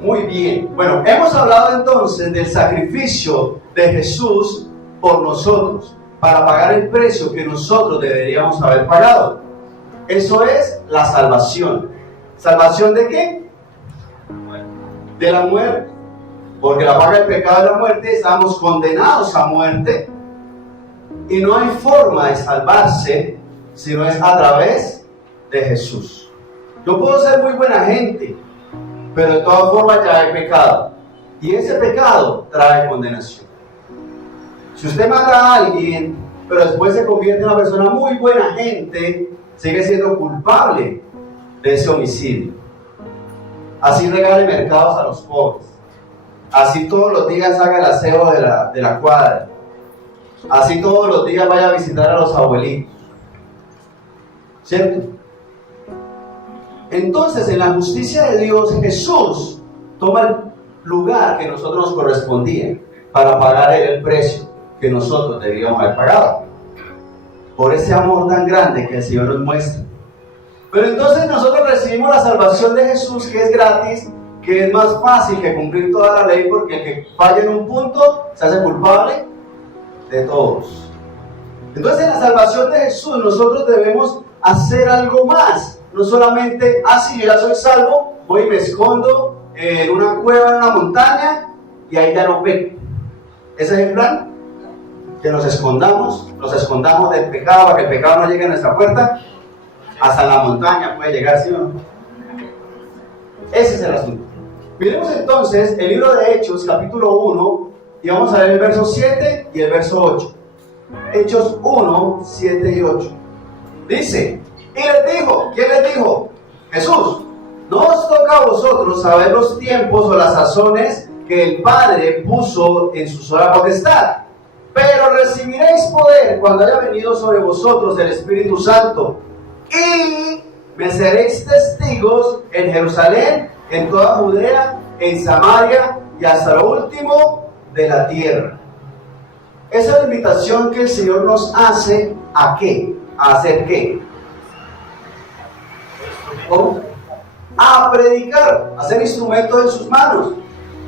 Muy bien. Bueno, hemos hablado entonces del sacrificio de Jesús por nosotros, para pagar el precio que nosotros deberíamos haber pagado. Eso es la salvación. ¿Salvación de qué? De la muerte. Porque la paga del pecado es la muerte, estamos condenados a muerte. Y no hay forma de salvarse si no es a través de Jesús. Yo puedo ser muy buena gente, pero de todas formas ya hay pecado. Y ese pecado trae condenación. Si usted mata a alguien, pero después se convierte en una persona muy buena gente, sigue siendo culpable de ese homicidio. Así regale mercados a los pobres. Así todos los días haga el aseo de la cuadra. Así todos los días vaya a visitar a los abuelitos. ¿Cierto? Entonces, en la justicia de Dios, Jesús toma el lugar que nosotros nos correspondía para pagar el precio que nosotros debíamos haber pagado. Por ese amor tan grande que el Señor nos muestra. Pero entonces nosotros recibimos la salvación de Jesús, que es gratis, que es más fácil que cumplir toda la ley, porque el que falla en un punto se hace culpable de todos. Entonces, en la salvación de Jesús nosotros debemos hacer algo más. No solamente, si yo ya soy salvo, voy y me escondo en una cueva, en una montaña, y ahí ya no peco. ¿Ese es el plan? Que nos escondamos del pecado, para que el pecado no llegue a nuestra puerta. Hasta la montaña puede llegar, ¿sí o no? Ese es el asunto. Miremos entonces el libro de Hechos, capítulo 1, y vamos a ver el verso 7 y el verso 8. Hechos 1, 7 y 8. Dice, y les dijo, ¿quién les dijo? Jesús. No os toca a vosotros saber los tiempos o las sazones que el Padre puso en su sola potestad, pero recibiréis poder cuando haya venido sobre vosotros el Espíritu Santo, y me seréis testigos en Jerusalén, en toda Judea, en Samaria y hasta lo último de la tierra. Esa es la invitación que el Señor nos hace. ¿A qué? ¿A hacer qué? ¿Cómo? A predicar, a ser instrumento en sus manos.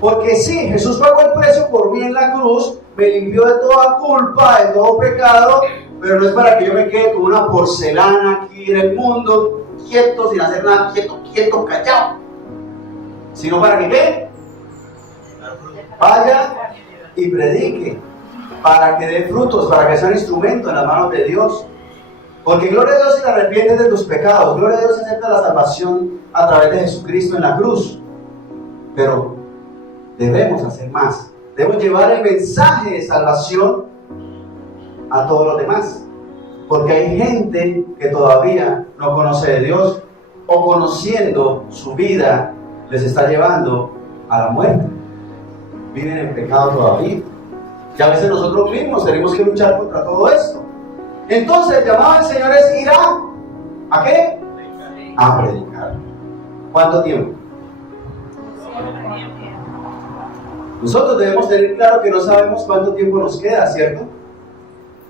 Porque sí, Jesús pagó el precio por mí en la cruz, me limpió de toda culpa, de todo pecado, pero no es para que yo me quede como una porcelana aquí en el mundo, quieto, sin hacer nada, quieto, callado. Sino para que ¿qué? Vaya y predique, para que dé frutos, para que sea un instrumento en las manos de Dios. Porque gloria a Dios si te arrepientes de tus pecados, gloria a Dios si acepta la salvación a través de Jesucristo en la cruz. Pero debemos hacer más. Debemos llevar el mensaje de salvación a todos los demás. Porque hay gente que todavía no conoce de Dios, o conociendo su vida les está llevando a la muerte. Viven en pecado todavía. Y a veces nosotros mismos tenemos que luchar contra todo esto. Entonces el llamado del Señor es ir ¿a qué? A predicar. ¿Cuánto tiempo? Nosotros debemos tener claro que no sabemos cuánto tiempo nos queda, ¿cierto?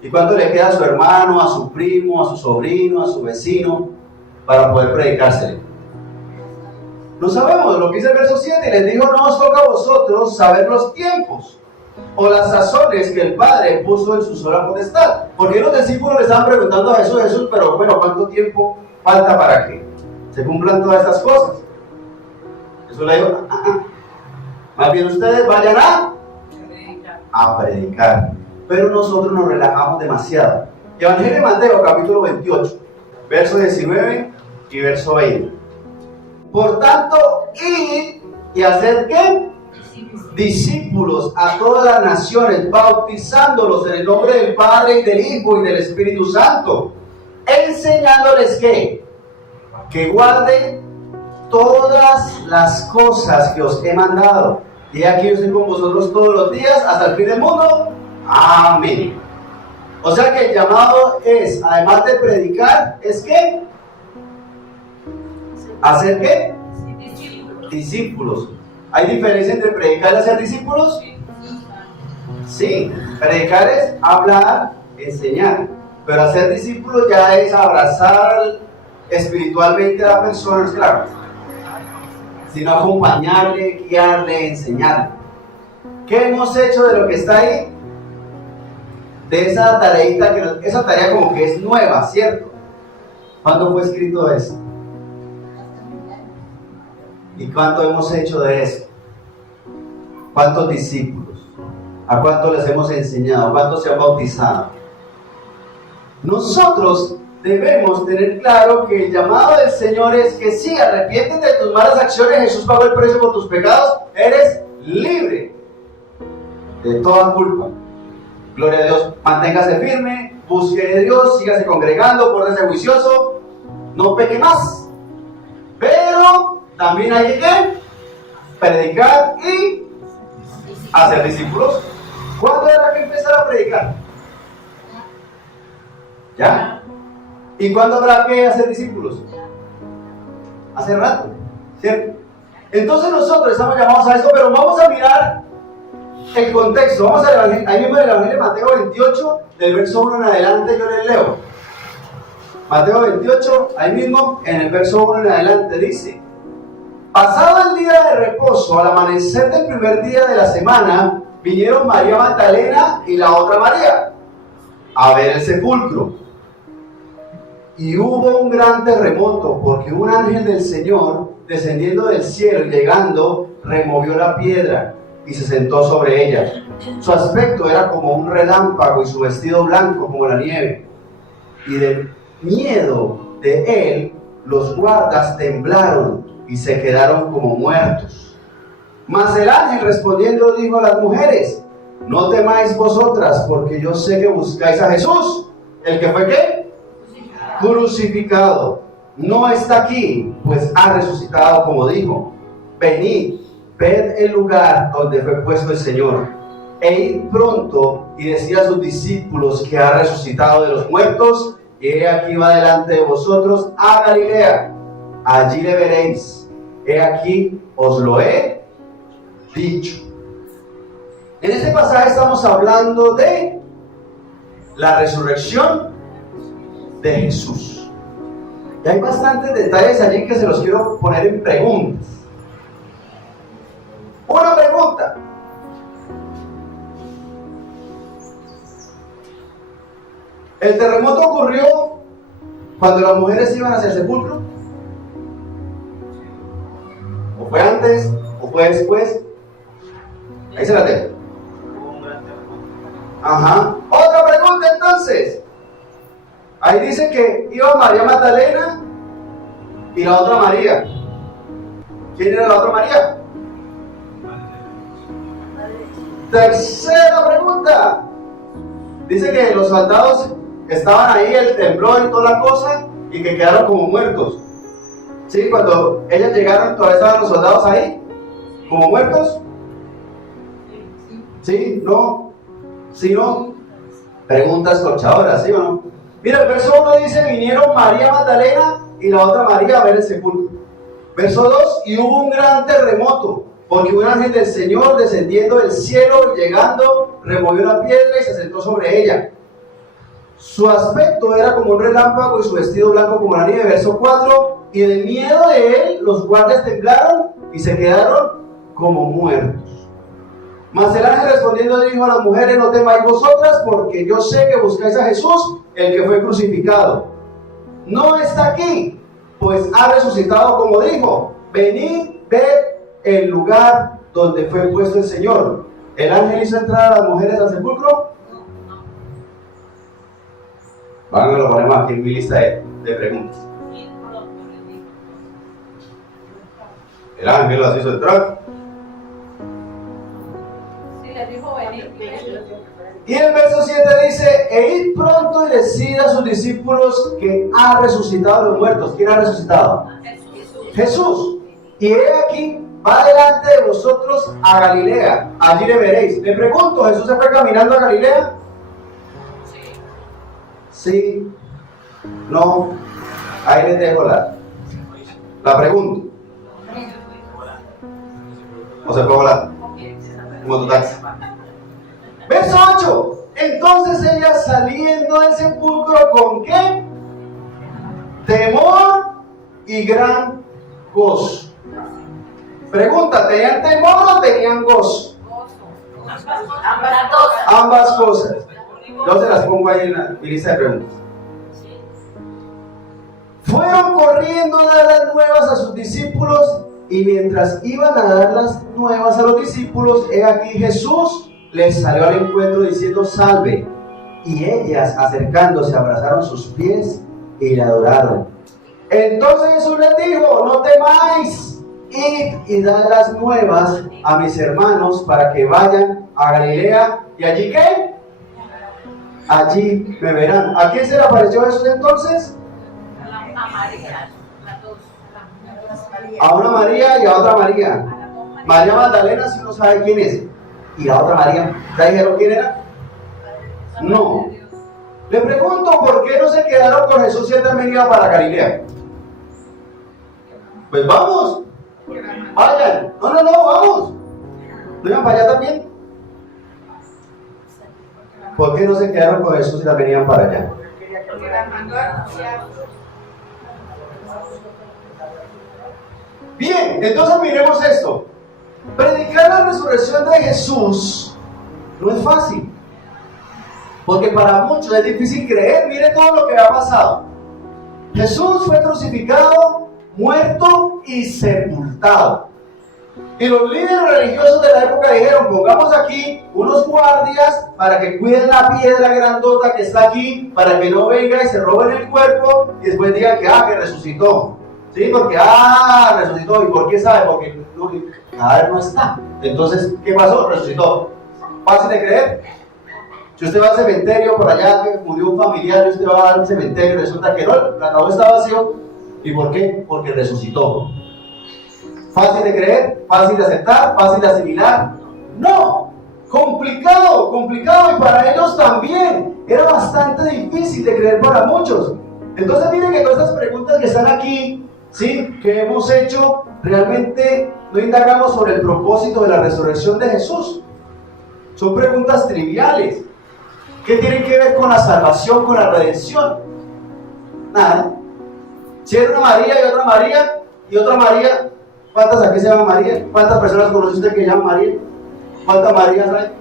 Y cuánto le queda a su hermano, a su primo, a su sobrino, a su vecino, para poder predicársele. No sabemos. Lo que dice el verso 7, les dijo, no os toca a vosotros saber los tiempos o las sazones que el Padre puso en su sola potestad. Porque los discípulos le estaban preguntando a Jesús, pero bueno, ¿cuánto tiempo falta para que se cumplan todas estas cosas? Jesús le dijo, más bien ustedes vayan a predicar. Pero nosotros nos relajamos demasiado. Evangelio de Mateo, capítulo 28, verso 19 y verso 20. Por tanto, id y hacer ¿qué? Discípulos a todas las naciones, bautizándolos en el nombre del Padre y del Hijo y del Espíritu Santo, enseñándoles que guarden todas las cosas que os he mandado. Y aquí yo estoy con vosotros todos los días hasta el fin del mundo. Amén. O sea que el llamado es, además de predicar, ¿es qué? ¿Hacer qué? Discípulos. ¿Hay diferencia entre predicar y hacer discípulos? Sí, predicar es hablar, enseñar, pero hacer discípulos ya es abrazar espiritualmente a la persona, claro. sino acompañarle, guiarle, enseñarle. ¿Qué hemos hecho de lo que está ahí? De esa tareita, esa tarea como que es nueva, ¿cierto? ¿Cuándo fue escrito eso? ¿Y cuánto hemos hecho de eso? ¿Cuántos discípulos? ¿A cuántos les hemos enseñado? ¿Cuántos se han bautizado? Nosotros debemos tener claro que el llamado del Señor es que sí, arrepiéntete de tus malas acciones, Jesús pagó el precio por tus pecados, eres libre de toda culpa. Gloria a Dios, manténgase firme, busque de Dios, sígase congregando, pórtese juicioso, no peque más. Pero también hay que predicar y hacer discípulos. ¿Cuándo habrá que empezar a predicar? ¿Ya? ¿Y cuándo habrá que hacer discípulos? Hace rato, ¿cierto? Entonces nosotros estamos llamados a eso, pero vamos a mirar el contexto. Vamos al Evangelio, ahí mismo en el Evangelio de Mateo 28, del verso 1 en adelante, yo les leo. Mateo 28, ahí mismo en el verso 1 en adelante, dice: pasado el día de reposo, al amanecer del primer día de la semana, vinieron María Magdalena y la otra María a ver el sepulcro. Y hubo un gran terremoto, porque un ángel del Señor, descendiendo del cielo y llegando, removió la piedra y se sentó sobre ella. Su aspecto era como un relámpago y su vestido blanco como la nieve. Y del miedo de él, los guardas temblaron y se quedaron como muertos. Mas el ángel respondiendo dijo a las mujeres: no temáis vosotras, porque yo sé que buscáis a Jesús, el que fue ¿qué? Crucificado. No está aquí, pues ha resucitado como dijo. Venid, ved el lugar donde fue puesto el Señor, e id pronto y decid a sus discípulos que ha resucitado de los muertos, y he aquí va delante de vosotros a Galilea, allí le veréis. He aquí os lo he dicho. En este pasaje estamos hablando de la resurrección de Jesús. Y hay bastantes detalles allí que se los quiero poner en preguntas. Una pregunta: ¿el terremoto ocurrió cuando las mujeres iban hacia el sepulcro? ¿O fue antes? ¿O fue después? Ahí se la dejo. Ajá. Otra pregunta entonces. Ahí dice que iba María Magdalena y la otra María. ¿Quién era la otra María? Tercera pregunta. Dice que los soldados estaban ahí, el temblor y toda la cosa, y que quedaron como muertos. ¿Sí? Cuando ellas llegaron, todavía estaban los soldados ahí, como muertos. ¿Sí? ¿No? ¿Sí? ¿No? Preguntas corchadoras, ¿sí o no? Mira, el verso 1 dice: vinieron María Magdalena y la otra María a ver el sepulcro. Verso 2: y hubo un gran terremoto, porque un ángel del Señor descendiendo del cielo y llegando, removió la piedra y se sentó sobre ella. Su aspecto era como un relámpago y su vestido blanco como la nieve. Verso 4: y de miedo de él, los guardias temblaron y se quedaron como muertos. Mas el ángel respondiendo dijo a las mujeres: no temáis vosotras, porque yo sé que buscáis a Jesús, el que fue crucificado. No está aquí, pues ha resucitado como dijo. Venid, ved el lugar donde fue puesto el Señor. ¿El ángel hizo entrar a las mujeres al sepulcro? Bueno, lo ponemos aquí en mi lista de preguntas. El ángel las hizo entrar. Sí, les dijo venir. Y el verso 7 dice: e id pronto y decid a sus discípulos que ha resucitado de los muertos. ¿Quién ha resucitado? Jesús. Y he aquí, va delante de vosotros a Galilea, allí le veréis. Le pregunto, ¿Jesús se fue caminando a Galilea? Sí. No. Ahí les dejo la pregunta. ¿O se fue volando? Como tu taxi. Verso 8. Entonces ella, saliendo del sepulcro, ¿con qué? Temor y gran gozo. Pregunta, ¿tenían temor o tenían gozo? Ambas dos. Ambas cosas. Yo se las pongo ahí en mi lista de preguntas. Fueron corriendo a dar las nuevas a sus discípulos, y mientras iban a dar las nuevas a los discípulos, he aquí Jesús les salió al encuentro diciendo: salve. Y ellas, acercándose, abrazaron sus pies y le adoraron. Entonces Jesús les dijo: no temáis, id y dad las nuevas a mis hermanos para que vayan a Galilea. ¿Y allí qué? Allí me verán. ¿A quién se le apareció Jesús entonces? A María, las dos. A una María y a otra María. María Magdalena, si uno sabe quién es. Y la otra María, ¿ya dijeron quién era? No. Le pregunto, ¿por qué no se quedaron con Jesús si él también iba para Galilea? Pues vamos. Vayan. No, vamos. ¿No iban para allá también? ¿Por qué no se quedaron con Jesús si la venían para allá? Bien, entonces miremos esto. Predicar la resurrección de Jesús no es fácil, porque para muchos es difícil creer. Mire todo lo que ha pasado. Jesús fue crucificado, muerto y sepultado. Y los líderes religiosos de la época dijeron: pongamos aquí unos guardias para que cuiden la piedra grandota que está aquí, para que no venga y se roben el cuerpo y después digan que resucitó. Sí, porque resucitó. ¿Y por qué sabe? Porque el cadáver no está. Entonces, ¿qué pasó? Resucitó. Fácil de creer. Si usted va al cementerio por allá, que murió un familiar, y usted va al cementerio y resulta que no, el ataúd está vacío. ¿Y por qué? Porque resucitó. ¿Fácil de creer? ¿Fácil de aceptar? ¿Fácil de asimilar? No, complicado, y para ellos también era bastante difícil de creer para muchos. Entonces miren que todas estas preguntas que están aquí, ¿sí?, que hemos hecho, realmente no indagamos sobre el propósito de la resurrección de Jesús. Son preguntas triviales. ¿Qué tienen que ver con la salvación, con la redención? Nada. Si era una María y otra María, ¿cuántas aquí se llaman María? ¿Cuántas personas conoce usted que llaman María? ¿Cuántas Marías hay?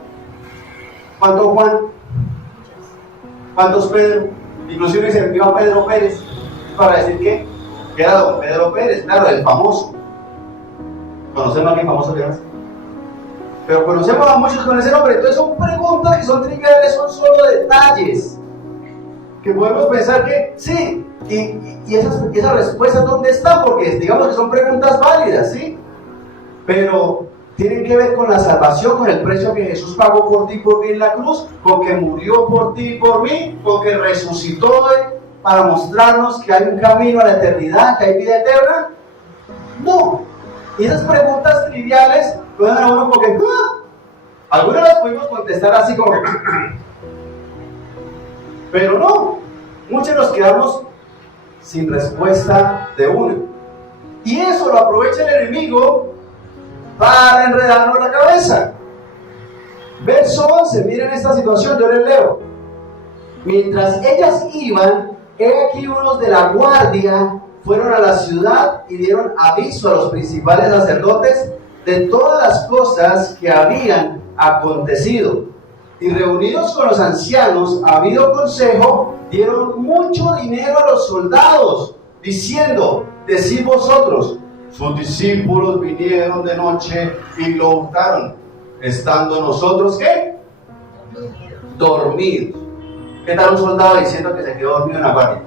¿Cuántos Juan? ¿Cuántos Pedro? Inclusive se envió a Pedro Pérez para decir que era don Pedro Pérez, claro, el famoso. ¿Conocemos a alguien famoso que es? Pero conocemos a muchos con ese nombre. Entonces son preguntas que son triviales, son solo detalles que podemos pensar que sí. Y esas respuestas, ¿dónde están? Porque digamos que son preguntas válidas, ¿sí? Pero tienen que ver con la salvación, con el precio que Jesús pagó por ti y por mí en la cruz, con que murió por ti y por mí, con que resucitó para mostrarnos que hay un camino a la eternidad, que hay vida eterna. No. Y esas preguntas triviales lo dan a uno como que algunas las pudimos contestar así como que pero no, muchos nos quedamos sin respuesta de una. Y eso lo aprovecha el enemigo para enredarnos la cabeza. Verso 11, miren esta situación, yo les leo. Mientras ellas iban, he aquí unos de la guardia fueron a la ciudad y dieron aviso a los principales sacerdotes de todas las cosas que habían acontecido. Y reunidos con los ancianos, habido consejo, dieron mucho dinero a los soldados, diciendo: decid vosotros, sus discípulos vinieron de noche y lo hurtaron, estando nosotros, ¿qué? Dormidos. ¿Qué tal un soldado diciendo que se quedó dormido en la guardia?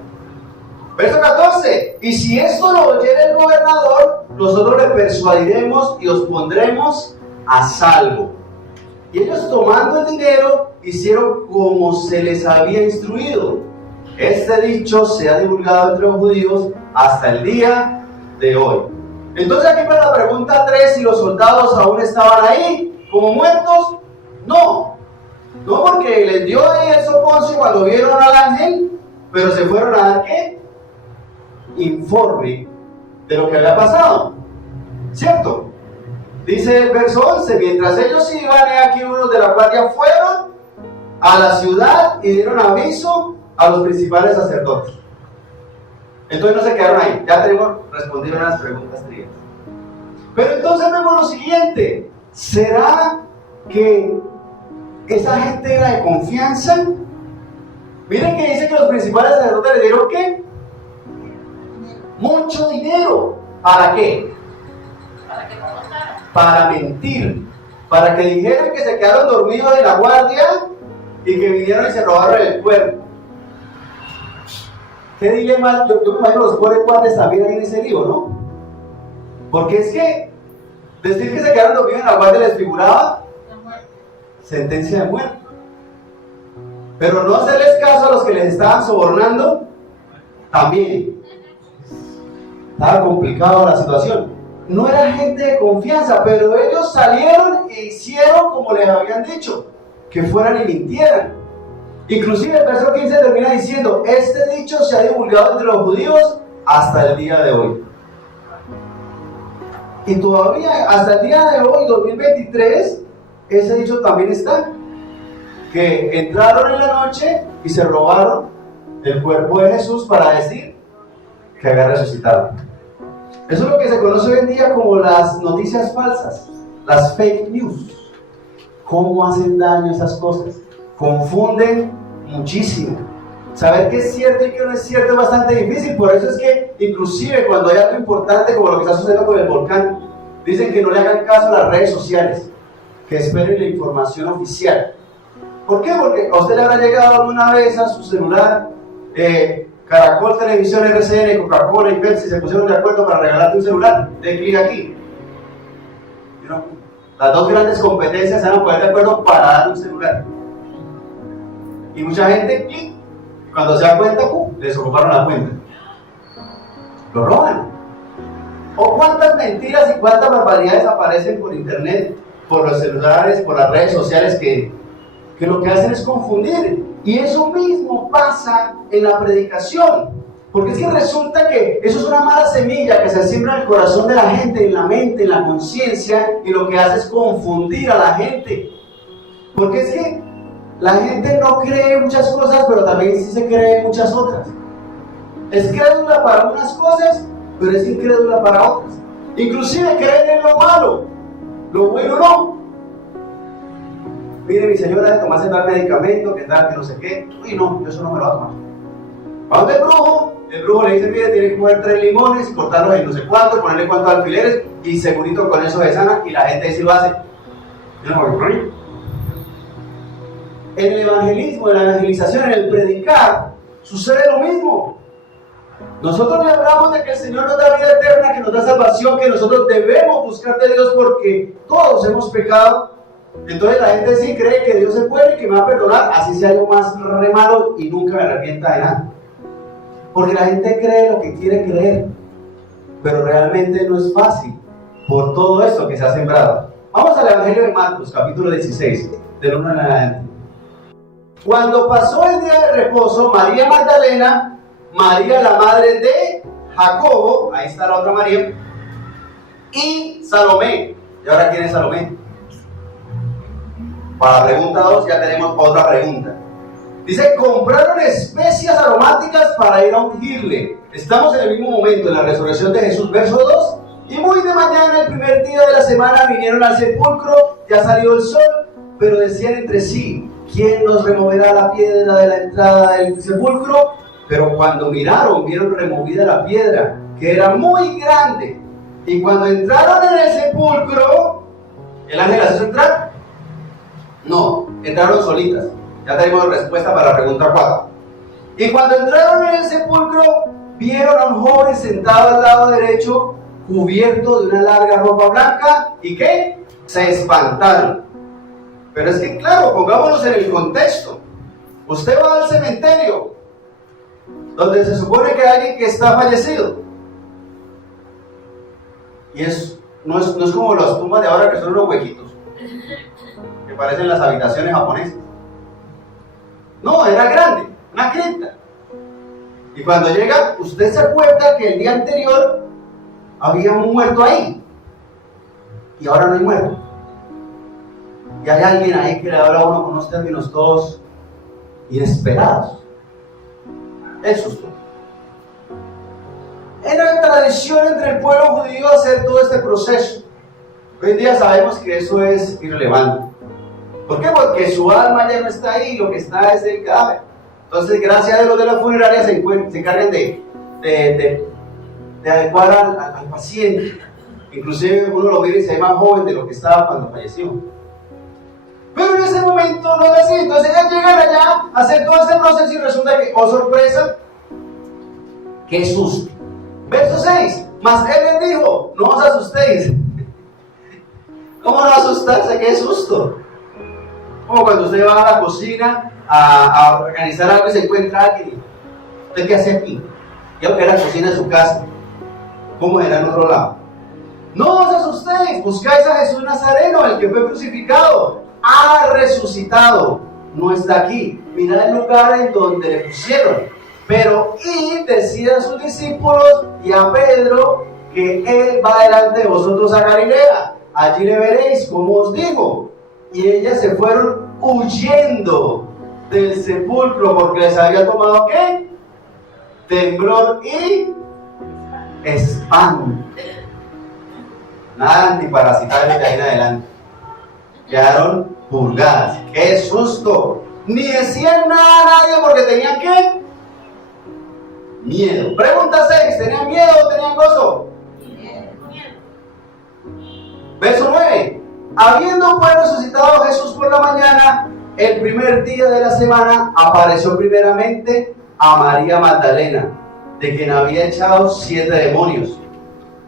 Verso 14. Y si esto lo oyere el gobernador, nosotros le persuadiremos y os pondremos a salvo. Y ellos, tomando el dinero, hicieron como se les había instruido. Este dicho se ha divulgado entre los judíos hasta el día de hoy. Entonces aquí para la pregunta 3, si los soldados aún estaban ahí como muertos, no, porque les dio ahí el soponcio cuando vieron al ángel, pero se fueron a dar ¿qué? Informe de lo que había pasado, ¿cierto? Dice el verso 11, mientras ellos iban, he aquí unos de la guardia fueron a la ciudad y dieron aviso a los principales sacerdotes. Entonces no se quedaron ahí, ya tenemos respondido a las preguntas triviales. Pero entonces vemos lo siguiente: ¿será que esa gente era de confianza? Miren que dice que los principales sacerdotes le dieron ¿qué? Mucho dinero. ¿Para qué? Para que no votaran. Para mentir, para que dijeran que se quedaron dormidos en la guardia y que vinieron y se robaron el cuerpo. ¿Qué dilema? Yo me imagino los pobres guardias también ahí en ese lío, ¿no? Porque es que decir que se quedaron dormidos en la guardia les figuraba sentencia de muerte. Pero no hacerles caso a los que les estaban sobornando, también. Estaba complicada la situación. No era gente de confianza, pero ellos salieron e hicieron como les habían dicho, que fueran y mintieran. Inclusive el verso 15 termina diciendo: este dicho se ha divulgado entre los judíos hasta el día de hoy. Y todavía, hasta el día de hoy, 2023, ese dicho también está. Que entraron en la noche y se robaron el cuerpo de Jesús para decir que había resucitado. Eso es lo que se conoce hoy en día como las noticias falsas, las fake news. ¿Cómo hacen daño esas cosas? Confunden muchísimo. Saber qué es cierto y qué no es cierto es bastante difícil. Por eso es que inclusive cuando hay algo importante como lo que está sucediendo con el volcán, dicen que no le hagan caso a las redes sociales, que esperen la información oficial. ¿Por qué? Porque a usted le habrá llegado alguna vez a su celular Caracol Televisión, RCN, Coca-Cola y Pepsi se pusieron de acuerdo para regalarte un celular. De clic aquí. Las dos grandes competencias se van a poner de acuerdo para dar un celular. Y mucha gente, clic, cuando se da cuenta, les ocuparon la cuenta. Lo roban. ¿O cuántas mentiras y cuántas barbaridades aparecen por internet, por los celulares, por las redes sociales que lo que hacen es confundir? Y eso mismo pasa en la predicación, porque es que resulta que eso es una mala semilla que se siembra en el corazón de la gente, en la mente, en la conciencia, y lo que hace es confundir a la gente. Porque es que la gente no cree muchas cosas, pero también sí se cree muchas otras. Es crédula para unas cosas, pero es incrédula para otras. Inclusive creen en lo malo, lo bueno no. Mire, mi señora de tomarse tal medicamento, que tal, que no sé qué. Uy, no, yo eso no me lo voy a tomar. ¿Va donde el brujo le dice: mire, tiene que coger 3 limones y cortarlos en no sé cuánto, ponerle cuántos alfileres, y segurito con eso se sana, y la gente sí lo hace. Yo no voy a ir. En el evangelismo, en la evangelización, en el predicar, sucede lo mismo. Nosotros le hablamos de que el Señor nos da vida eterna, que nos da salvación, que nosotros debemos buscar de Dios porque todos hemos pecado. Entonces la gente sí cree que Dios es bueno y que me va a perdonar, así sea yo más re malo y nunca me arrepienta de nada. Porque la gente cree lo que quiere creer, pero realmente no es fácil por todo esto que se ha sembrado. Vamos al Evangelio de Marcos, capítulo 16, del 1 en adelante. Cuando pasó el día de reposo, María Magdalena, María la madre de Jacobo, ahí está la otra María, y Salomé. ¿Y ahora quién es Salomé? Para la pregunta 2 ya tenemos otra pregunta. Dice: compraron especias aromáticas para ir a ungirle. Estamos en el mismo momento, en la resurrección de Jesús, verso 2. Y muy de mañana, el primer día de la semana, vinieron al sepulcro, ya salió el sol, pero decían entre sí: ¿quién nos removerá la piedra de la entrada del sepulcro? Pero cuando miraron, vieron removida la piedra, que era muy grande. Y cuando entraron en el sepulcro, ¿el ángel las hizo entrar? No, entraron solitas. Ya tenemos respuesta para la pregunta 4. Y cuando entraron en el sepulcro, vieron a un joven sentado al lado derecho, cubierto de una larga ropa blanca. ¿Y qué? Se espantaron. Pero es que, claro, pongámonos en el contexto. Usted va al cementerio, donde se supone que hay alguien que está fallecido. Y no es como las tumbas de ahora, que son unos huequitos que parecen las habitaciones japonesas. No, era grande, una cripta. Y cuando llega, usted se acuerda que el día anterior había un muerto ahí, y ahora no hay muerto. Y hay alguien ahí que le habla a uno con unos términos todos inesperados. El susto. Era tradición entre el pueblo judío hacer todo este proceso. Hoy en día sabemos que eso es irrelevante. ¿Por qué? Porque su alma ya no está ahí, lo que está es el cadáver. Entonces, gracias a Dios, los de la funeraria se encargan de adecuar al paciente. Inclusive uno lo ve y se ve más joven de lo que estaba cuando falleció. Pero en ese momento no es así. Entonces ellas llegan allá a hacer todo este proceso y resulta que, oh sorpresa, qué susto. Verso 6. Mas él les dijo, no os asustéis. ¿Cómo no asustarse? ¡Qué susto! Como cuando usted va a la cocina a organizar algo y se encuentra alguien. ¿Usted qué hace aquí? Y aunque la cocina de su casa, ¿cómo era en otro lado? No os asustéis, buscáis a Jesús Nazareno, el que fue crucificado. Ha resucitado, no está aquí. Mirad el lugar en donde le pusieron. Pero y decid a sus discípulos y a Pedro que él va delante de vosotros a Galilea. Allí le veréis, como os digo. Y ellas se fueron huyendo del sepulcro porque les había tomado ¿qué? Temblor y espanto. Nada antiparasitario de ahí en adelante. Quedaron purgadas. ¡Qué susto! Ni decían nada a nadie porque tenían ¿qué? Miedo. Pregunta 6. ¿Tenían miedo o tenían gozo? Verso 9. Habiendo pues resucitado Jesús por la mañana, el primer día de la semana, apareció primeramente a María Magdalena, de quien había echado 7 demonios.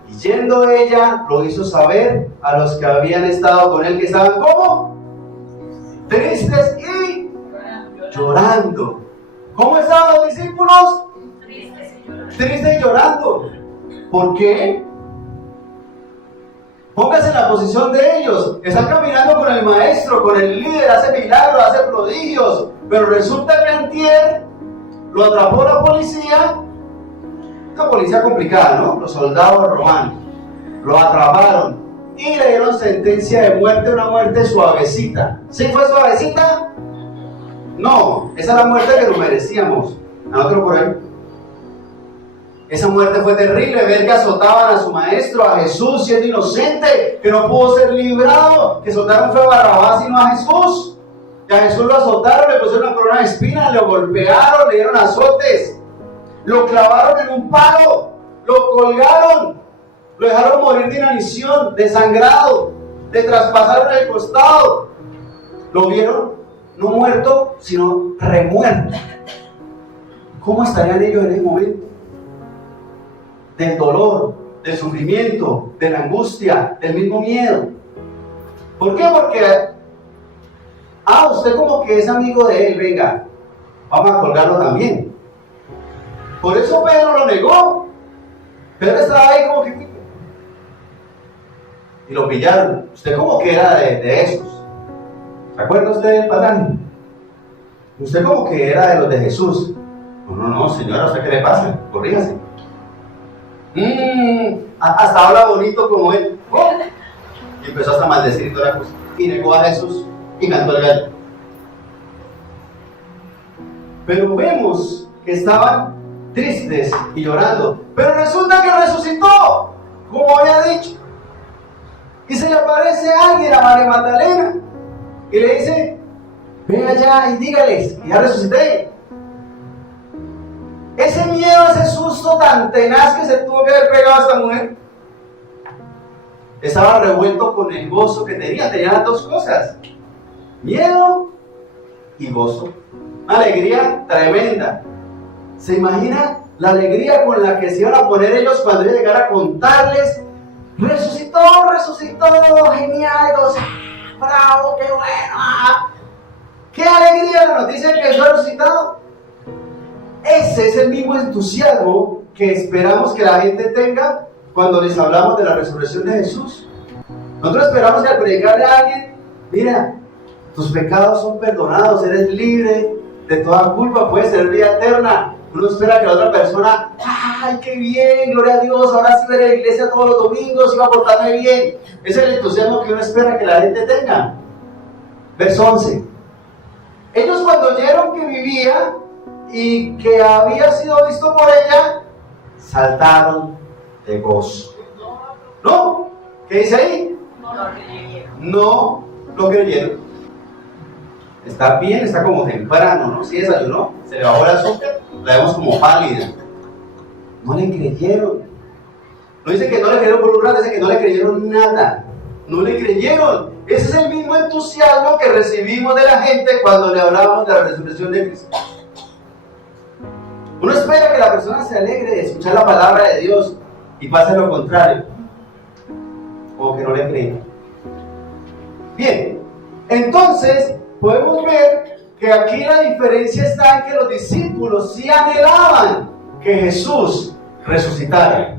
Y yendo ella, lo hizo saber a los que habían estado con él, que estaban ¿cómo? Tristes y llorando. ¿Cómo estaban los discípulos? Tristes y llorando. ¿Por qué? Póngase en la posición de ellos. Están caminando con el maestro, con el líder, hace milagros, hace prodigios. Pero resulta que antier lo atrapó la policía. Una policía complicada, ¿no? Los soldados romanos. Lo atraparon y le dieron sentencia de muerte, una muerte suavecita. ¿Sí fue suavecita? No, esa es la muerte que nos merecíamos. ¿A otro por ahí? Esa muerte fue terrible, ver que azotaban a su maestro, a Jesús, siendo inocente, que no pudo ser librado, que soltaron fue a Barrabás y no a Jesús. Que a Jesús lo azotaron, le pusieron una corona de espinas, lo golpearon, le dieron azotes, lo clavaron en un palo, lo colgaron, lo dejaron morir de inanición, desangrado, le traspasaron el costado. Lo vieron no muerto, sino remuerto. ¿Cómo estarían ellos en ese momento? Del dolor, del sufrimiento, de la angustia, del mismo miedo. ¿Por qué? Porque usted como que es amigo de él, venga, vamos a colgarlo también. Por eso Pedro lo negó. Pedro estaba ahí como que y lo pillaron. Usted como que era de esos. ¿Se acuerda usted del pasaje? Usted como que era de los de Jesús. No, señora, ¿usted qué le pasa? Corrígase. Hasta habla bonito como él. ¡Oh! Y empezó hasta a maldecir y toda la cosa. Y negó a Jesús y cantó el gallo. Pero vemos que estaban tristes y llorando. Pero resulta que resucitó, como había dicho. Y se le aparece alguien a María Magdalena y le dice: ven allá y dígales que ya resucité. Ese miedo, ese susto tan tenaz que se tuvo que haber pegado a esta mujer, estaba revuelto con el gozo que tenía las dos cosas: miedo y gozo. Una alegría tremenda. ¿Se imagina la alegría con la que se iban a poner ellos cuando ella llegara a contarles: resucitó, genial, bravo, qué bueno! ¡Qué alegría la noticia de que Jesús ha resucitado! Ese es el mismo entusiasmo que esperamos que la gente tenga cuando les hablamos de la resurrección de Jesús. Nosotros esperamos que al predicarle a alguien: mira, tus pecados son perdonados, eres libre de toda culpa, puedes tener vida eterna. Uno espera que la otra persona: ¡ay, qué bien! Gloria a Dios, ahora sí voy a ir a la iglesia todos los domingos y va a portarme bien. Ese es el entusiasmo que uno espera que la gente tenga. Verso 11. Ellos, cuando oyeron que vivía y que había sido visto por ella, saltaron de gozo. No, ¿Qué dice ahí? No lo creyeron. No lo creyeron. Está bien, está como temprano, ¿no? Si desayunó, se le bajó el azúcar, la vemos como pálida. No le creyeron. No dice que no le creyeron por un rato, dice que no le creyeron nada. No le creyeron. Ese es el mismo entusiasmo que recibimos de la gente cuando le hablamos de la resurrección de Cristo. Uno espera que la persona se alegre de escuchar la palabra de Dios y pase lo contrario. Como que no le creen. Bien, entonces podemos ver que aquí la diferencia está en que los discípulos sí anhelaban que Jesús resucitara.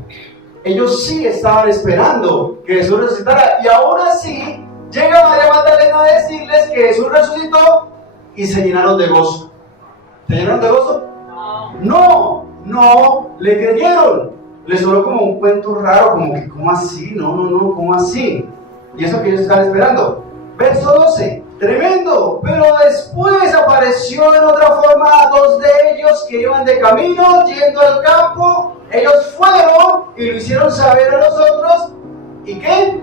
Ellos sí estaban esperando que Jesús resucitara, y aún así llega María Magdalena a decirles que Jesús resucitó y se llenaron de gozo. ¿Se llenaron de gozo? No le creyeron. Les sonó como un cuento raro, como que ¿cómo así? No, ¿cómo así? Y eso que ellos estaban esperando. Verso 12, tremendo. Pero después apareció en otra forma a dos de ellos que iban de camino, yendo al campo. Ellos fueron y lo hicieron saber a los otros. ¿Y qué?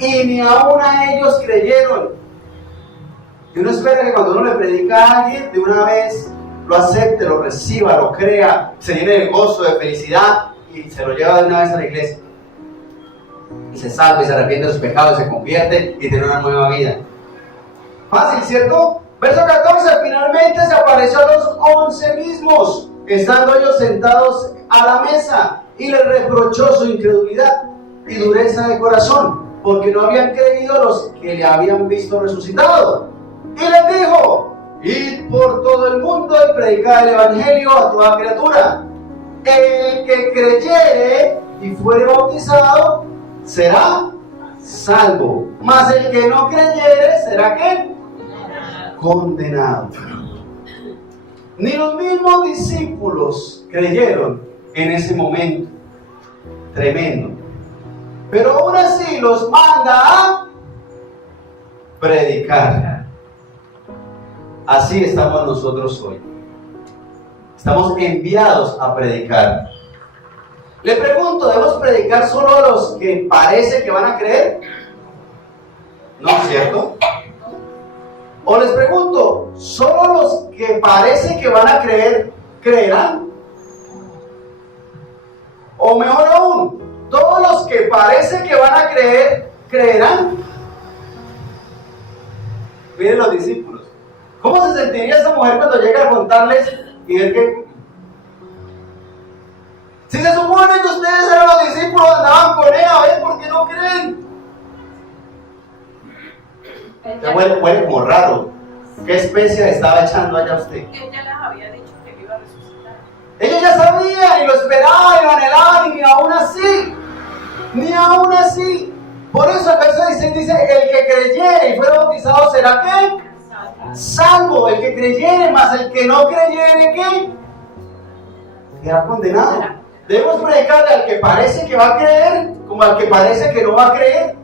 Y ni aún a ellos creyeron. Y uno espera que cuando uno le predica a alguien, de una vez lo acepte, lo reciba, lo crea, se llene de gozo, de felicidad y se lo lleva de una vez a la iglesia. Y se salva y se arrepiente de sus pecados y se convierte y tiene una nueva vida. Fácil, ¿cierto? Verso 14, finalmente se apareció a los 11 mismos, estando ellos sentados a la mesa, y les reprochó su incredulidad y dureza de corazón, porque no habían creído los que le habían visto resucitado. Y les dijo: id por todo el mundo y predicad el evangelio a toda criatura. El que creyere y fuere bautizado será salvo, mas el que no creyere será ¿qué? Condenado. Ni los mismos discípulos creyeron en ese momento. Tremendo. Pero aún así los manda a predicar. Así estamos nosotros hoy. Estamos enviados a predicar. Le pregunto, ¿debemos predicar solo a los que parece que van a creer? ¿No es cierto? O les pregunto, ¿solo los que parece que van a creer, creerán? O mejor aún, ¿todos los que parece que van a creer, creerán? Miren los discípulos. ¿Cómo se sentiría esa mujer cuando llega a contarles y ver que... Si se supone que ustedes eran los discípulos, andaban con ella, ¿ven? ¿Por qué no creen? Huele como raro. ¿Qué especia estaba echando allá usted? Ella les había dicho que iba a resucitar. Ellos ya sabían y lo esperaban y lo anhelaban, y ni aún así. Por eso el verso 16 dice: el que creyere y fuera bautizado será ¿qué? Salvo. El que creyere, mas el que no creyere ¿qué? Será condenado. Debemos predicarle al que parece que va a creer como al que parece que no va a creer.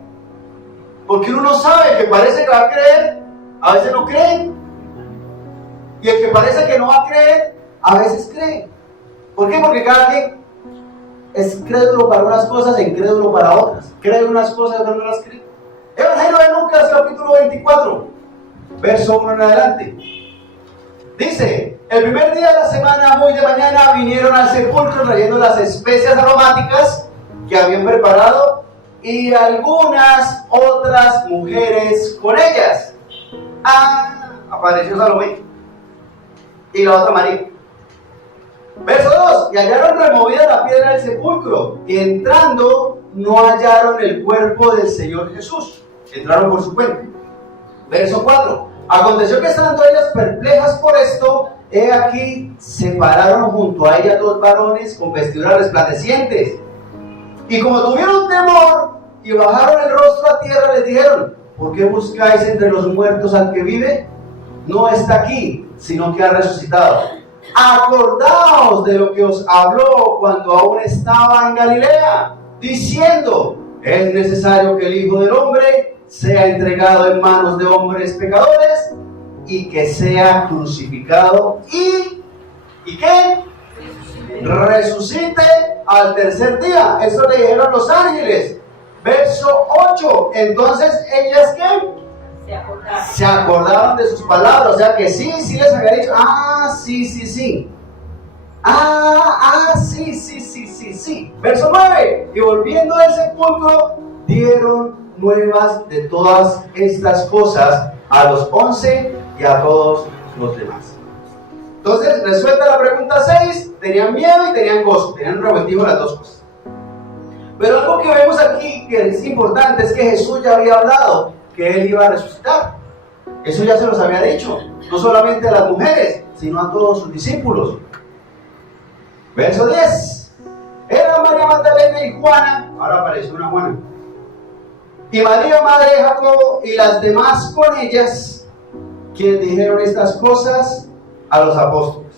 Porque uno no sabe, el que parece que va a creer, a veces no cree. Y el que parece que no va a creer, a veces cree. ¿Por qué? Porque cada quien es crédulo para unas cosas e incrédulo para otras. Cree unas cosas y otras no las cree. Evangelio de Lucas, capítulo 24, verso 1 en adelante. Dice: el primer día de la semana, muy de mañana, vinieron al sepulcro trayendo las especias aromáticas que habían preparado, y algunas otras mujeres con ellas. Apareció Salomé y la otra María. Verso 2: y hallaron removida la piedra del sepulcro, y entrando no hallaron el cuerpo del Señor Jesús. Entraron por su cuenta. Verso 4: aconteció que estando ellas perplejas por esto, he aquí se pararon junto a ella dos varones con vestiduras resplandecientes, y como tuvieron temor y bajaron el rostro a tierra, les dijeron: ¿por qué buscáis entre los muertos al que vive? No está aquí, sino que ha resucitado. Acordaos de lo que os habló cuando aún estaba en Galilea, diciendo: es necesario que el Hijo del Hombre sea entregado en manos de hombres pecadores, y que sea crucificado y ¿qué? Resucite al tercer día. Eso le dijeron los ángeles. Verso 8. Entonces ellas, ¿qué? Se acordaron de sus palabras. O sea que sí les había dicho. Sí. Sí. Verso 9. Y volviendo del sepulcro, dieron nuevas de todas estas cosas a los 11 y a todos los demás. Entonces, resuelta la pregunta 6, tenían miedo y tenían gozo, tenían un revoltijo las dos cosas. Pero algo que vemos aquí que es importante es que Jesús ya había hablado que Él iba a resucitar. Eso ya se los había dicho, no solamente a las mujeres, sino a todos sus discípulos. Verso 10. Era María Magdalena y Juana, ahora apareció una Juana, y María, madre de Jacobo, y las demás con ellas, quienes dijeron estas cosas a los apóstoles.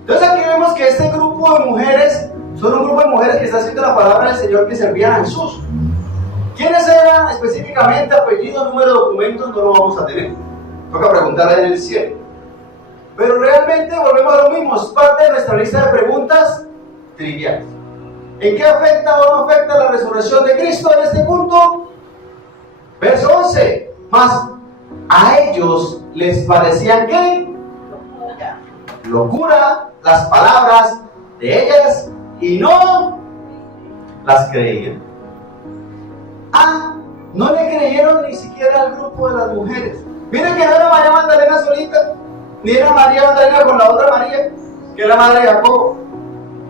Entonces aquí vemos que este grupo de mujeres son un grupo de mujeres que está haciendo la palabra del Señor, que servían a Jesús. ¿Quiénes eran específicamente? Apellido, número de documentos, no lo vamos a tener. Toca preguntarle en el cielo. Pero realmente volvemos a lo mismo, es parte de nuestra lista de preguntas triviales. ¿En qué afecta o no afecta la resurrección de Cristo en este punto? Verso 11. Mas a ellos les parecían ¿qué? Locura las palabras de ellas y no las creían. No le creyeron ni siquiera al grupo de las mujeres. Miren que no era María Magdalena solita, ni era María Magdalena con la otra María, que es la madre de Jacobo,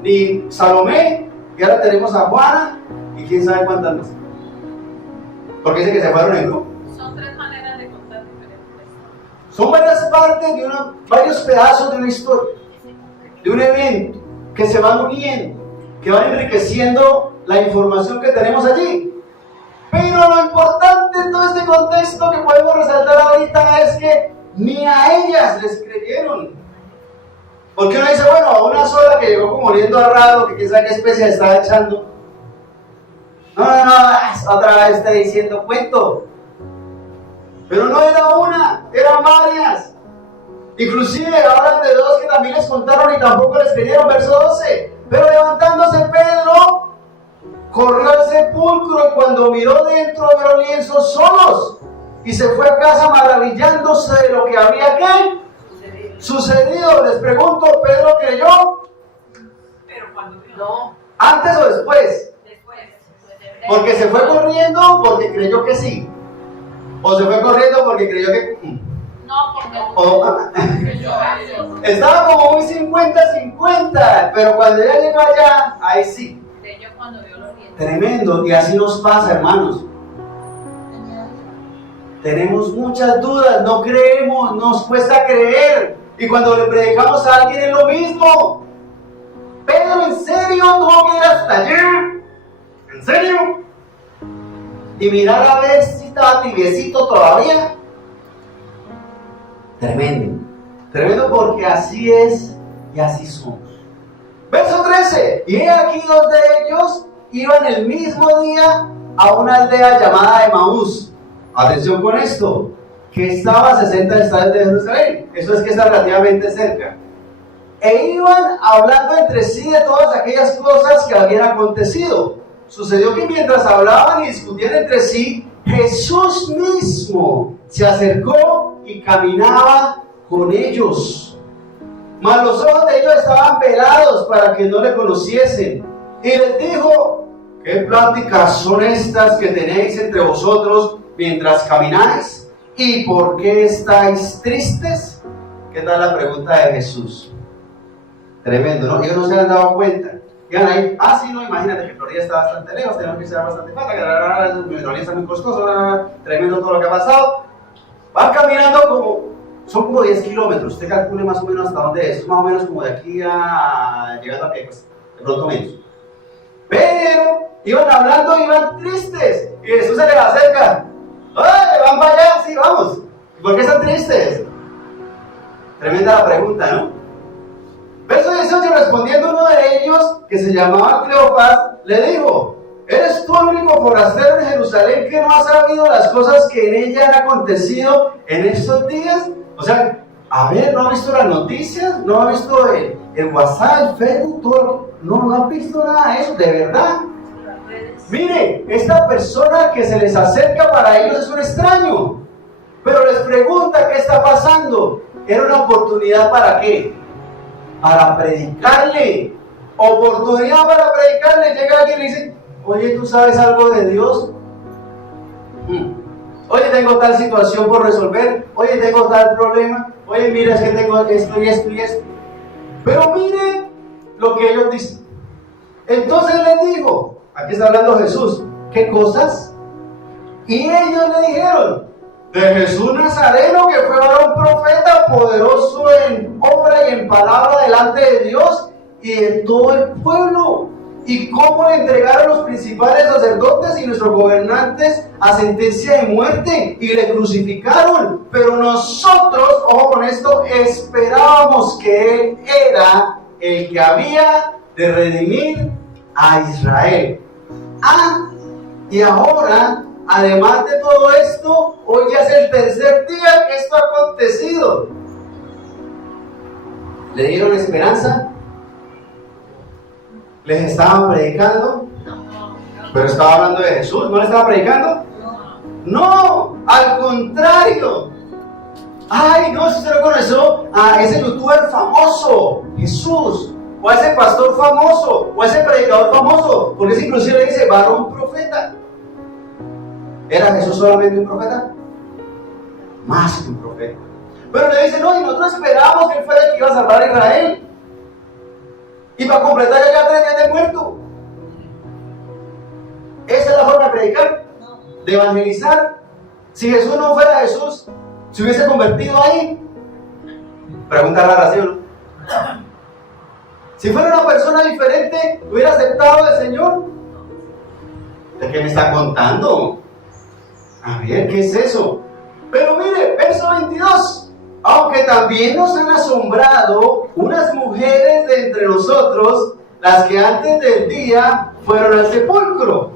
ni Salomé, que ahora tenemos a Juana y quién sabe cuántas más. Porque dice que se fueron en grupo. Son tres maneras de contar diferentes. Son varias partes de varios pedazos de una historia, de un evento que se van uniendo, que van enriqueciendo la información que tenemos allí. Pero lo importante en todo este contexto que podemos resaltar ahorita es que ni a ellas les creyeron. Porque uno dice, bueno, a una sola que llegó como oliendo a raro, que quién sabe qué especie estaba echando. No, otra vez está diciendo cuento. Pero no era una, eran varias. Inclusive hablan de dos que también les contaron y tampoco les creyeron, verso 12. Pero levantándose Pedro, corrió al sepulcro y cuando miró dentro vio los lienzos solos y se fue a casa maravillándose de lo que había sucedido. Les pregunto, ¿Pedro creyó? Pero cuando vio. No. ¿Antes o después? Porque se fue corriendo porque creyó que sí. O se fue corriendo porque creyó que... No, porque estaba como muy 50-50, pero cuando ya llegó allá, ahí sí. Creyó cuando vio los dientes. Tremendo, y así nos pasa, hermanos. Tenemos muchas dudas, no creemos, nos cuesta creer. Y cuando le predicamos a alguien es lo mismo. Pedro, ¿en serio tuvo que ir hasta allá? ¿En serio? Y mirar a ver si estaba tibiecito todavía. Tremendo porque así es y así somos. Verso 13. Y he aquí dos de ellos iban el mismo día a una aldea llamada Emaús. Atención con esto, que estaba a 60 estados de Jerusalén. Eso es que está relativamente cerca. E iban hablando entre sí de todas aquellas cosas que habían acontecido. Sucedió que mientras hablaban y discutían entre sí, Jesús mismo se acercó y caminaba con ellos. Mas los ojos de ellos estaban velados para que no le conociesen. Y les dijo, ¿qué pláticas son estas que tenéis entre vosotros mientras camináis? ¿Y por qué estáis tristes? ¿Qué tal la pregunta de Jesús? Tremendo, ¿no? Ellos no se han dado cuenta. Llegan ahí, sí, no, imagínate que Florida está bastante lejos, tenemos que ser bastante fácil, Florida está muy costoso, tremendo todo lo que ha pasado. Van caminando son como 10 kilómetros, usted calcule más o menos hasta dónde es más o menos como de aquí a llegando a Pecos, de pronto menos. Pero iban hablando, iban tristes, y Jesús se les acerca. ¡Ay, van para allá! Sí, vamos. ¿Por qué están tristes? Tremenda la pregunta, ¿no? Verso 18, respondiendo uno de ellos, que se llamaba Cleofas, le dijo, ¿eres tú el único forastero en Jerusalén que no ha sabido las cosas que en ella han acontecido en estos días? O sea, a ver, ¿no ha visto las noticias? ¿No ha visto el WhatsApp, el Facebook? Todo? No ha visto nada de eso, de verdad. Mire, esta persona que se les acerca para ellos es un extraño, pero les pregunta qué está pasando. Era una oportunidad ¿para qué? Para predicarle. Oportunidad para predicarle. Llega alguien y le dice, oye, ¿tú sabes algo de Dios? Oye, tengo tal situación por resolver. Oye, tengo tal problema. Oye, mira, es que tengo esto y esto y esto. Pero mire lo que ellos dicen. Entonces les dijo, aquí está hablando Jesús, ¿qué cosas? Y ellos le dijeron, de Jesús Nazareno, que fue varón profeta, poderoso en obra y en palabra delante de Dios y de todo el pueblo. Y cómo le entregaron los principales sacerdotes y nuestros gobernantes a sentencia de muerte y le crucificaron. Pero nosotros, ojo con esto, esperábamos que Él era el que había de redimir a Israel. Y ahora, además de todo esto, hoy ya es el tercer día que esto ha acontecido. ¿Le dieron esperanza? ¿Les estaban predicando? Pero estaba hablando de Jesús, ¿no le estaba predicando? No, al contrario. Ay, no, si usted lo conoció a ese youtuber famoso, Jesús, o a ese pastor famoso, o a ese predicador famoso, porque ese inclusive le dice varón profeta. ¿Era Jesús solamente un profeta? Más que un profeta. Pero le dice, no, y nosotros esperábamos que Él fuera el que iba a salvar a Israel. Y para completar ya 3 días de muerto. ¿Esa es la forma de predicar? ¿De evangelizar? Si Jesús no fuera Jesús, ¿se hubiese convertido ahí? Pregunta rara, ¿sí o no? Si fuera una persona diferente, ¿hubiera aceptado al Señor? ¿De qué me está contando? A ver, ¿qué es eso? Pero mire, verso 22. Aunque también nos han asombrado unas mujeres de entre nosotros, las que antes del día fueron al sepulcro.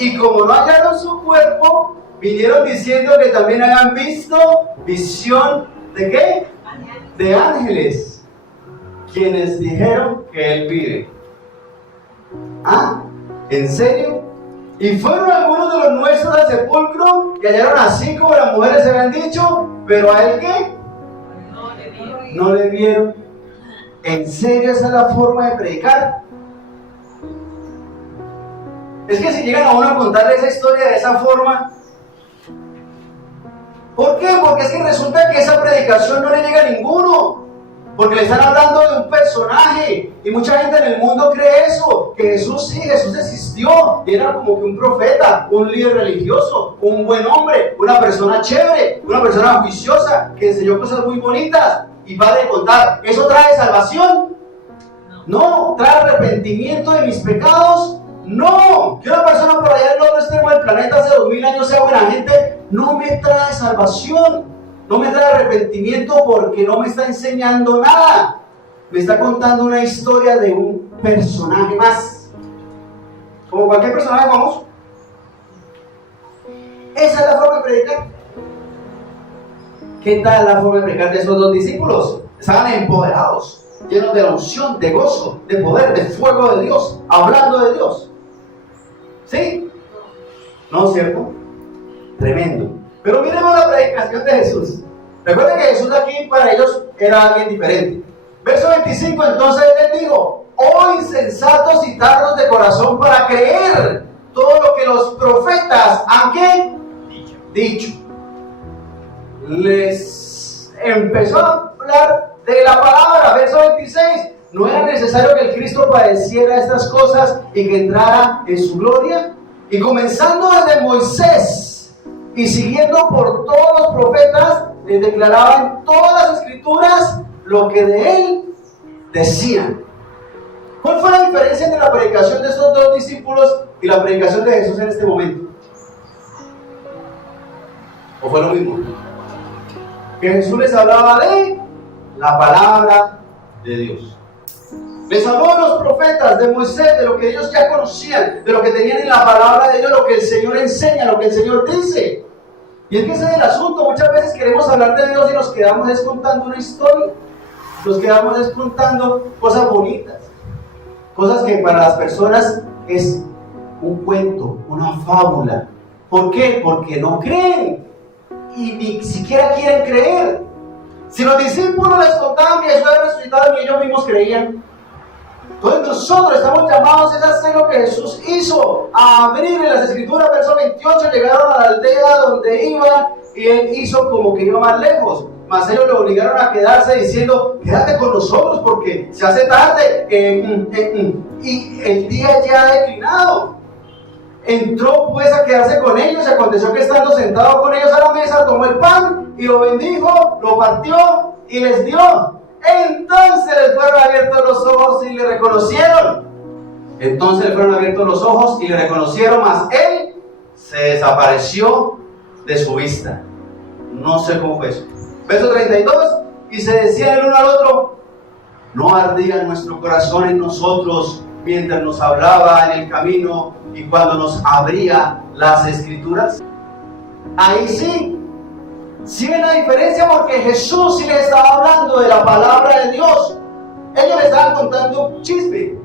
Y como no hallaron su cuerpo, vinieron diciendo que también habían visto visión ¿de qué? De ángeles, quienes dijeron que Él vive. ¿En serio? Y fueron algunos de los nuestros al sepulcro y hallaron así como las mujeres se habían dicho, pero a Él ¿qué? No le vieron. ¿En serio esa es la forma de predicar? Es que si llegan a uno a contarle esa historia de esa forma, ¿por qué? Porque es que resulta que esa predicación no le llega a ninguno, porque le están hablando de un personaje, y mucha gente en el mundo cree eso, que Jesús sí, Jesús existió, y era como que un profeta, un líder religioso, un buen hombre, una persona chévere, una persona juiciosa, que enseñó cosas muy bonitas, y va a contar, ¿eso trae salvación? No. ¿Trae arrepentimiento de mis pecados? No. Que una persona por allá en el otro extremo del planeta hace 2000 años sea buena gente, no me trae salvación, no me trae arrepentimiento, porque no me está enseñando nada, me está contando una historia de un personaje más, como cualquier personaje famoso. Esa es la forma de predicar. ¿Qué tal la forma de predicar de esos 2 discípulos? Estaban empoderados, llenos de la unción, de gozo, de poder, de fuego de Dios, hablando de Dios. ¿Sí? ¿No es cierto? Tremendo. Pero miremos la predicación de Jesús. Recuerden que Jesús aquí para ellos era alguien diferente. Verso 25, entonces Él les dijo: oh insensatos y tardos de corazón para creer todo lo que los profetas han ¿qué? Dicho. Les empezó a hablar de la palabra. Verso 26, ¿no era necesario que el Cristo padeciera estas cosas y que entrara en su gloria? Y comenzando desde Moisés y siguiendo por todos los profetas, les declaraban todas las escrituras lo que de Él decían. ¿Cuál fue la diferencia entre la predicación de estos 2 discípulos y la predicación de Jesús en este momento? ¿O fue lo mismo? Que Jesús les hablaba de la palabra de Dios. Les habló de los profetas, de Moisés, de lo que ellos ya conocían, de lo que tenían en la palabra de Dios, lo que el Señor enseña, lo que el Señor dice. Y es que ese es el asunto. Muchas veces queremos hablar de Dios y nos quedamos contando una historia, nos quedamos contando cosas bonitas, cosas que para las personas es un cuento, una fábula. ¿Por qué? Porque no creen y ni siquiera quieren creer. Si los discípulos les contaban que Jesús había resucitado y ellos mismos creían, entonces nosotros estamos llamados a hacer lo que Jesús hizo, a abrir en las Escrituras, verso 28, llegaron a la aldea donde iban y él hizo como que iba más lejos. Mas ellos le obligaron a quedarse diciendo, quédate con nosotros porque se hace tarde y el día ya ha declinado. Entró pues a quedarse con ellos y aconteció que estando sentado con ellos a la mesa, tomó el pan y lo bendijo, lo partió y les dio. Entonces les fueron abiertos los ojos y le reconocieron. Mas él se desapareció de su vista. No sé cómo fue eso. Verso 32, y se decían el uno al otro, ¿no ardía nuestro corazón en nosotros mientras nos hablaba en el camino y cuando nos abría las Escrituras? Ahí sí ven la diferencia, porque Jesús sí les estaba hablando de la palabra de Dios. Ellos le estaban contando un chisme.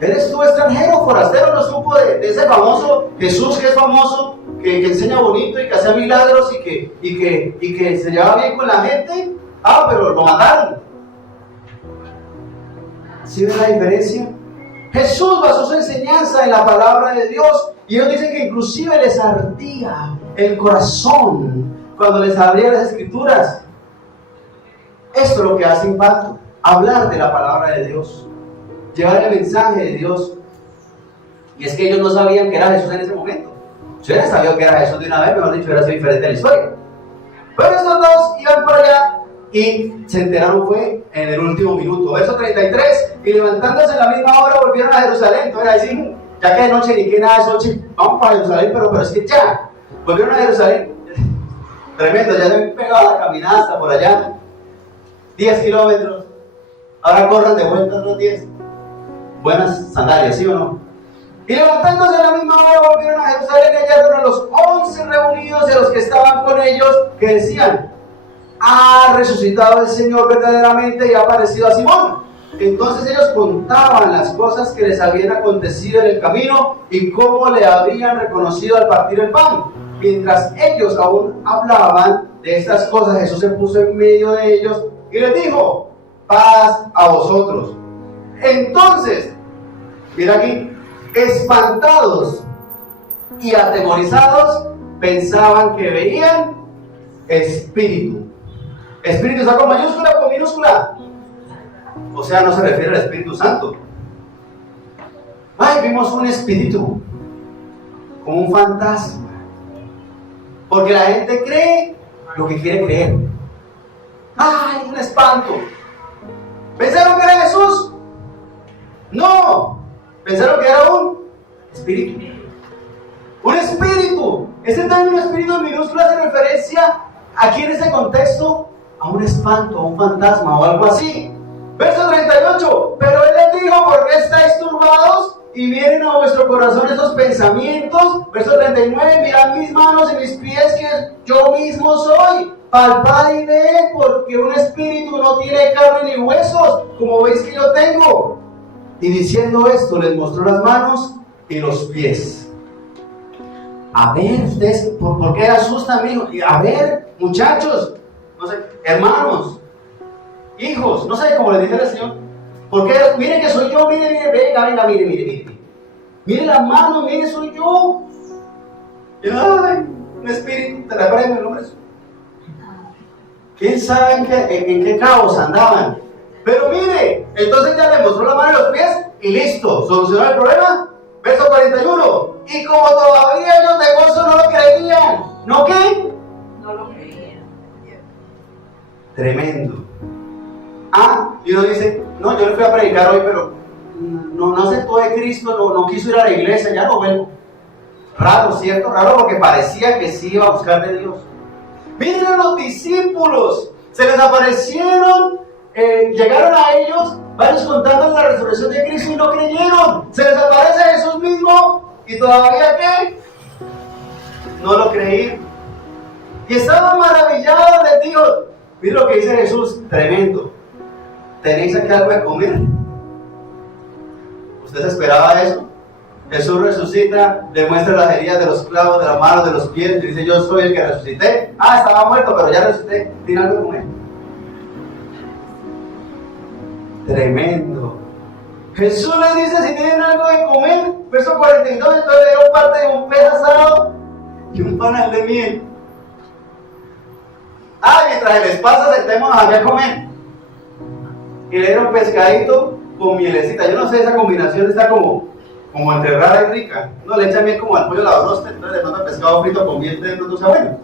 Eres tú extranjero, forastero, no supo de ese famoso Jesús que es famoso, que enseña bonito y que hacía milagros y que se llevaba bien con la gente. Pero lo mataron. ¿Sí ven la diferencia? Jesús basó su enseñanza en la palabra de Dios y ellos dicen que inclusive les ardía el corazón cuando les abría las Escrituras. Esto es lo que hace impacto, hablar de la palabra de Dios, llevar el mensaje de Dios. Y es que ellos no sabían que era Jesús en ese momento. Si hubieran sabido que era Jesús de una vez, mejor dicho, hubiera sido diferente la historia. Pero estos dos iban para allá y se enteraron fue en el último minuto. Verso 33, y levantándose en la misma hora volvieron a Jerusalén. Entonces ahí sí, ya que de noche ni que nada es noche, vamos para Jerusalén, pero es que ya, volvieron a Jerusalén. Tremendo, ya se han pegado la caminada hasta por allá, 10 kilómetros, ahora corran de vuelta los 10. Buenas sandalias, ¿sí o no? Y levantándose a la misma hora volvieron a Jerusalén y hallaron a los 11 reunidos y a los que estaban con ellos, que decían, ha resucitado el Señor verdaderamente y ha aparecido a Simón. Entonces ellos contaban las cosas que les habían acontecido en el camino y cómo le habían reconocido al partir el pan. Mientras ellos aún hablaban de estas cosas, Jesús se puso en medio de ellos y les dijo, paz a vosotros. Entonces, mira aquí, espantados y atemorizados, pensaban que veían espíritu. ¿Espíritu está con mayúscula o con minúscula? O sea, no se refiere al Espíritu Santo. Vimos un espíritu, como un fantasma. Porque la gente cree lo que quiere creer. Un espanto. ¿Pensaron que era Jesús? No. Pensaron que era un espíritu. Un espíritu. Este término espíritu en minúscula hace referencia aquí en este contexto a un espanto, a un fantasma o algo así. Verso 38. Pero él les dijo, ¿por qué estáis turbados y vienen a vuestro corazón estos pensamientos? Verso 39. Mirad mis manos y mis pies, que yo mismo soy. Palpad y ved, porque un espíritu no tiene carne ni huesos, como veis que yo tengo. Y diciendo esto, les mostró las manos y los pies. A ver, ustedes, ¿por qué asustan, mijo? A ver, muchachos, no sé, hermanos, hijos, no sé cómo les dije al Señor. Porque miren que soy yo, miren, venga, mire. Mire las manos, mire, soy yo. Ay, un espíritu, te reprendo el nombre. ¿Quién sabe en qué caos andaban? Pero mire, entonces ya le mostró la mano y los pies y listo, solucionó el problema. Verso 41. Y como todavía ellos de gozo no lo creían, ¿no qué? No lo creían. Tremendo. Y uno dice, no, yo le fui a predicar hoy, pero no aceptó de Cristo, no quiso ir a la iglesia, ya no vuelvo. Raro, ¿cierto? Raro, porque parecía que sí iba a buscar de Dios. Miren a los discípulos, se les aparecieron, llegaron a ellos, varios contando la resurrección de Cristo y no creyeron. Se les aparece Jesús mismo y todavía ¿qué? No lo creí. Y estaban maravillados, les digo, miren lo que dice Jesús, tremendo. ¿Tenéis aquí algo de comer? ¿Usted se esperaba eso? Jesús resucita, le muestra las heridas de los clavos, de las manos, de los pies, y dice: yo soy el que resucité. Ah, estaba muerto, pero ya resucité. ¿Tiene algo de comer? Tremendo. Jesús le dice si tienen algo de comer. Verso 42, entonces le dieron parte de un pez asado y un panal de miel. Ah, mientras les pasa, sentémonos aquí a comer. Y le dieron pescadito con mielecita. Yo no sé, esa combinación está como entre rara y rica. Uno le echa miel como al pollo a la brosta, entonces le manda pescado frito con miel, de pronto sea bueno.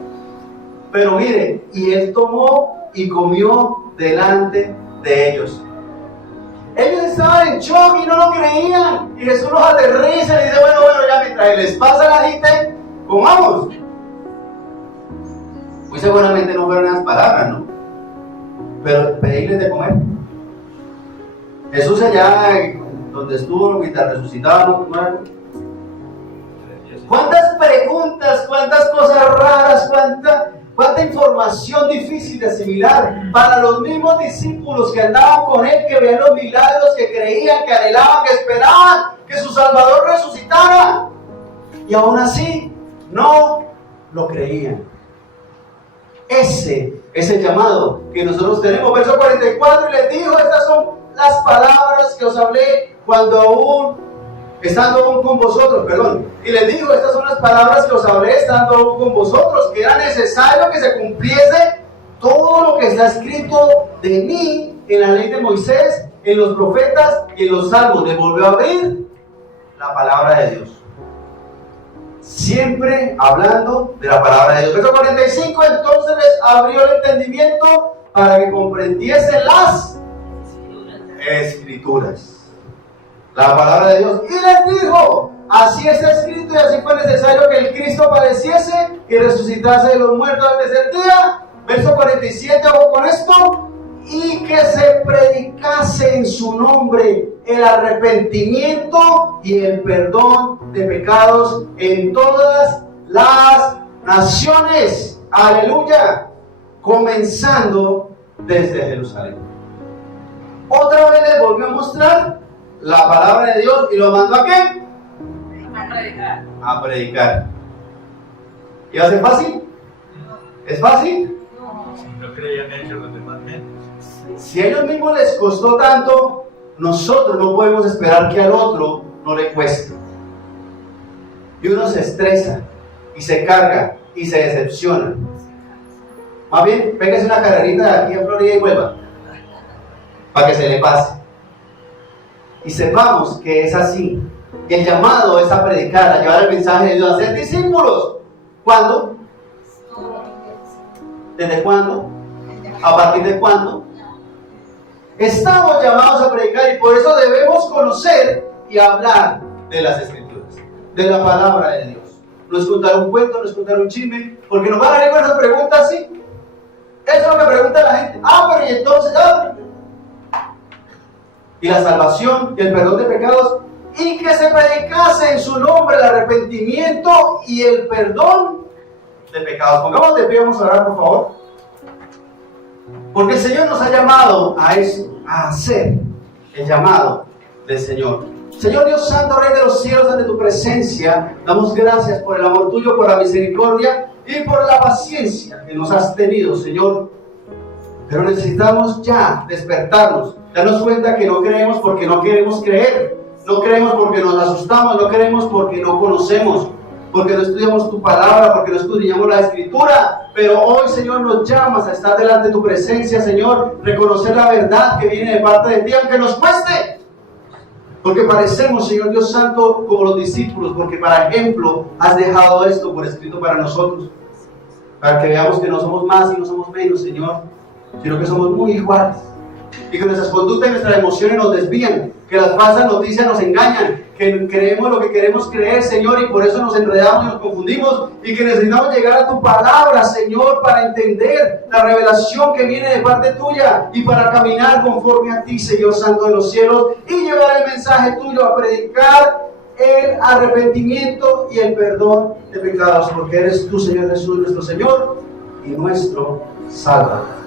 Pero mire, y él tomó y comió delante de ellos. Ellos estaban en shock y no lo creían. Y Jesús los aterriza y dice: bueno, ya mientras les pasa el agite, comamos. Muy seguramente no fueron esas palabras, ¿no? Pero pedirles de comer. Jesús allá donde estuvo mientras resucitaba, ¿no? ¿Cuántas preguntas, cuántas cosas raras, cuánta información difícil de asimilar para los mismos discípulos que andaban con él, que veían los milagros, que creían, que anhelaban, que esperaban que su Salvador resucitara? Y aún así no lo creían. Ese es el llamado que nosotros tenemos. Verso 44, y les dijo: estas son las palabras que os hablé estando aún con vosotros, y les digo: estas son las palabras que os hablé estando aún con vosotros, que era necesario que se cumpliese todo lo que está escrito de mí en la ley de Moisés, en los profetas y en los salmos. Les volvió a abrir la palabra de Dios, siempre hablando de la palabra de Dios. Verso 45, entonces les abrió el entendimiento para que comprendiesen las Escrituras, la palabra de Dios, y les dijo: así está escrito y así fue necesario que el Cristo padeciese y resucitase de los muertos al tercer día. Verso 47, ojo con esto: y que se predicase en su nombre el arrepentimiento y el perdón de pecados en todas las naciones. Aleluya. Comenzando desde Jerusalén. Otra vez les volvió a mostrar la palabra de Dios y lo mandó ¿a qué? A predicar. A predicar. ¿Y va a ser fácil? ¿Es fácil? No creían ellos los demás mentes. Si a ellos mismos les costó tanto, nosotros no podemos esperar que al otro no le cueste. Y uno se estresa y se carga y se decepciona. Más bien, pégase una carrerita de aquí en Florida y vuelva, para que se le pase. Y sepamos que es así. Y el llamado es a predicar, a llevar el mensaje de Dios, a ser discípulos. ¿Cuándo? ¿Desde cuándo? ¿A partir de cuándo? Estamos llamados a predicar, y por eso debemos conocer y hablar de las Escrituras, de la palabra de Dios. No es contar un cuento, no es contar un chisme, porque nos van a venir con esas preguntas así. Eso es lo que pregunta la gente. Pero y entonces, y la salvación y el perdón de pecados, y que se predicase en su nombre el arrepentimiento y el perdón de pecados. Pongamos de pie, vamos a orar, por favor. Porque el Señor nos ha llamado a eso, a hacer el llamado del Señor. Señor Dios Santo, Rey de los cielos, ante tu presencia, damos gracias por el amor tuyo, por la misericordia y por la paciencia que nos has tenido, Señor. Pero necesitamos ya despertarnos, darnos cuenta que no creemos porque no queremos creer, no creemos porque nos asustamos, no creemos porque no conocemos, porque no estudiamos tu palabra, porque no estudiamos la Escritura. Pero hoy, Señor, nos llamas a estar delante de tu presencia, Señor, reconocer la verdad que viene de parte de ti, aunque nos cueste. Porque parecemos, Señor Dios Santo, como los discípulos, porque para ejemplo has dejado esto por escrito para nosotros, para que veamos que no somos más y no somos menos, Señor, sino que somos muy iguales, y que nuestras conductas y nuestras emociones nos desvían, que las falsas noticias nos engañan, que creemos lo que queremos creer, Señor, y por eso nos enredamos y nos confundimos, y que necesitamos llegar a tu palabra, Señor, para entender la revelación que viene de parte tuya, y para caminar conforme a ti, Señor Santo de los cielos, y llevar el mensaje tuyo, a predicar el arrepentimiento y el perdón de pecados, porque eres tú, Señor Jesús, nuestro Señor y nuestro Salvador.